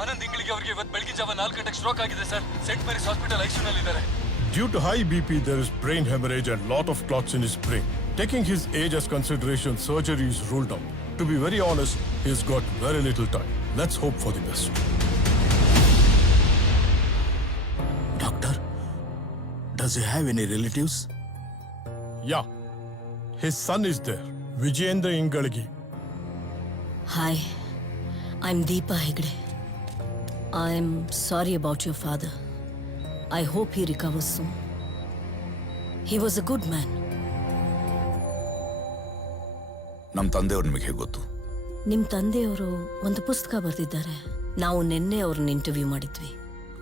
ಆನಂದ್ ಇಂಗ್ಳಿಗೆ ಅವರಿಗೆ ಇವತ್ತು ಬೆಳಗಿನ ಜಾವ 4 ಗಂಟೆಗೆ ಸ್ಟ್ರೋಕ್ ಆಗಿದೆ ಸರ್. ಸೆಂಟ್ ಮೇರಿಸ್ ಹಾಸ್ಪಿಟಲ್ ಐಸಿಯುನಲ್ಲಿ ಇದ್ದಾರೆ. Due to high BP, there is brain hemorrhage and lot of clots in his brain. Taking his age as consideration, surgery is ruled out. To be very honest, he's got very little time. Let's hope for the best. Doctor, does he have any relatives? Yeah, his son is there, Vijayendra Ingalgi. Hi, I'm Deepa Hegde. I'm sorry about your father. I hope he recovers soon. He was a good man. ನಮ್ಮ ತಂದೆಯವರು ನಿಮಗೆ ಹೇಗೆ ಗೊತ್ತು? ನಿಮ್ ತಂದೆಯವರು ಒಂದು ಪುಸ್ತಕ ಬರೆದಿದ್ದಾರೆ. ನಾವು ನಿನ್ನೆ ಅವ್ರನ್ನ ಇಂಟರ್ವ್ಯೂ ಮಾಡಿದ್ವಿ.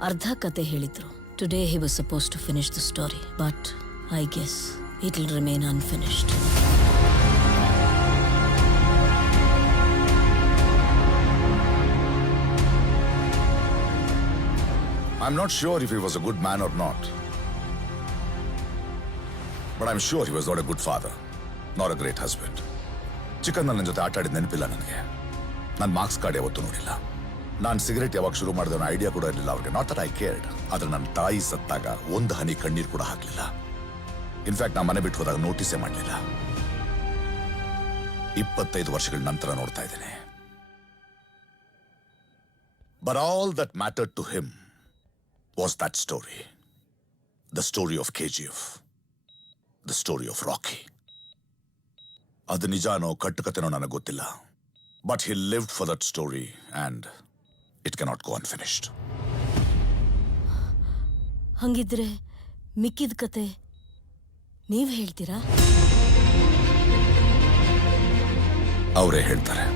ಅರ್ಧ ಕತೆ ಹೇಳಿದ್ರು. Today he was supposed to finish the story, but I guess it will remain unfinished. I'm not sure if he was a good man or not. But I'm sure he was not a good father, nor a great husband. Chicken ನನ್ನ ಜೊತೆ ಆಟ ಆಡಿದ ನೆನಪಿಲ್ಲ ನನಗೆ. ನನ್ನ marks card ಯಾವತ್ತೂ ನೋಡಿಲ್ಲ. ನಾನು ಸಿಗರೇಟ್ ಯಾವಾಗ ಶುರು ಮಾಡಿದ ಐಡಿಯಾ ಕೂಡ ಇರಲಿಲ್ಲ ಅವ್ರಿಗೆ. Not that I cared. ಆದ್ರೆ ನನ್ನ ತಾಯಿ ಸತ್ತಾಗ ಒಂದು ಹನಿ ಕಣ್ಣೀರು ಕೂಡ ಹಾಕಲಿಲ್ಲ. ಇನ್ಫ್ಯಾಕ್ಟ್ ನಾ ಮನೆ ಬಿಟ್ಟು ಹೋದಾಗ ನೋಟಿಸೇ ಮಾಡಲಿಲ್ಲ. 25 ವರ್ಷಗಳ ನಂತರ ನೋಡ್ತಾ ಇದ್ದೇನೆ. But all that mattered to him was that story. The story of KGF. The story of Rocky. ಅದು ನಿಜಾನೋ ಕಟ್ಟುಕತೆನೋ ನನಗೆ ಗೊತ್ತಿಲ್ಲ. But he lived for that story and it cannot go unfinished. ಹಂಗಿದ್ರೆ ಮಿಕ್ಕಿದ ಕತೆ ನೀವ್ ಹೇಳ್ತೀರಾ? ಅವರೇ ಹೇಳ್ತಾರೆ.